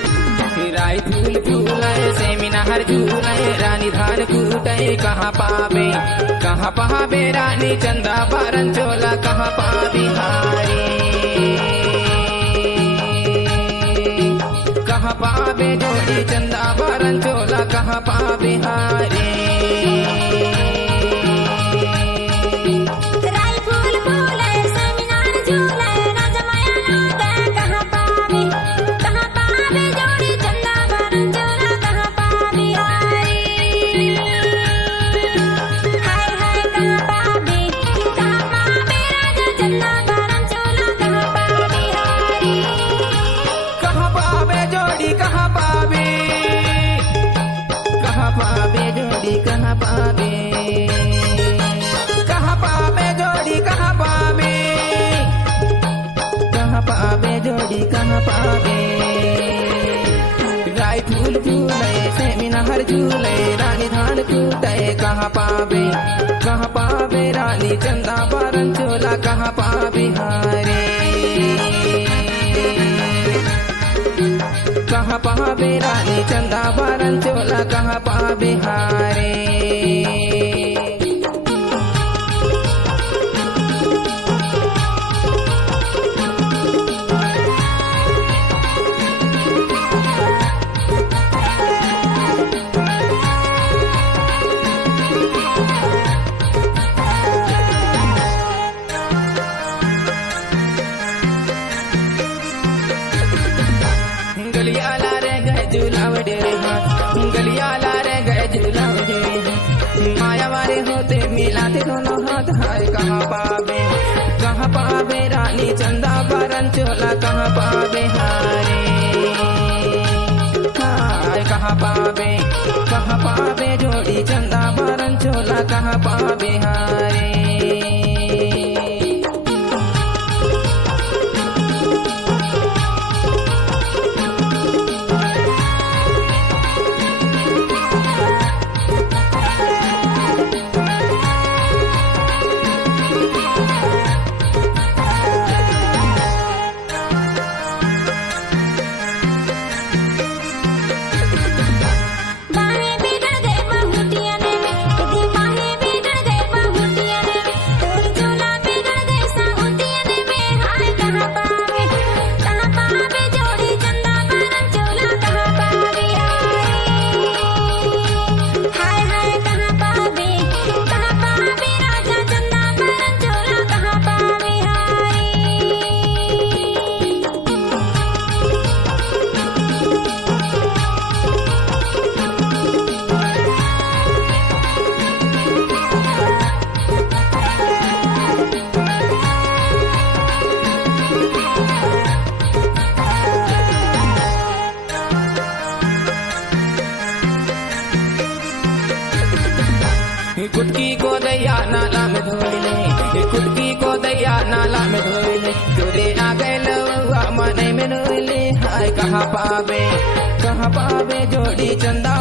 फूल फूले सेमिना हर झूले रानी धान कूटे कहाँ पावे रानी चंदा बारन चोला कहाँ पावी हारी कहाँ पावे जोड़ी चंदा बारन चोला कहाँ पावे हारी कहाँ पावे जोड़ी कहाँ पावे गाय फूल फूले सेमिना हर झूले रानी धान कूटे कहाँ पावे रानी चंदा बारन चोला कहाँ पावे हारे कहाँ पावे रानी चंदा बारन चोला कहाँ पावे हारे गलिया ला रे गए झूलावड़े गलिया ला रे गए झूलावड़े माया वाले होते मिलाते दोनों हाथ हाय कहाँ पावे रानी चंदा बारन चोला कहाँ पावे हारे हाय कहाँ पावे जोड़ी चंदा बारन चोला कहाँ पावे हारे कुटकी को दैया नाला में धोले कुटकी को दैया नाला में धोले तोरे आ गए लौआ मने में धोले हाय कहाँ पावे जोड़ी चंदा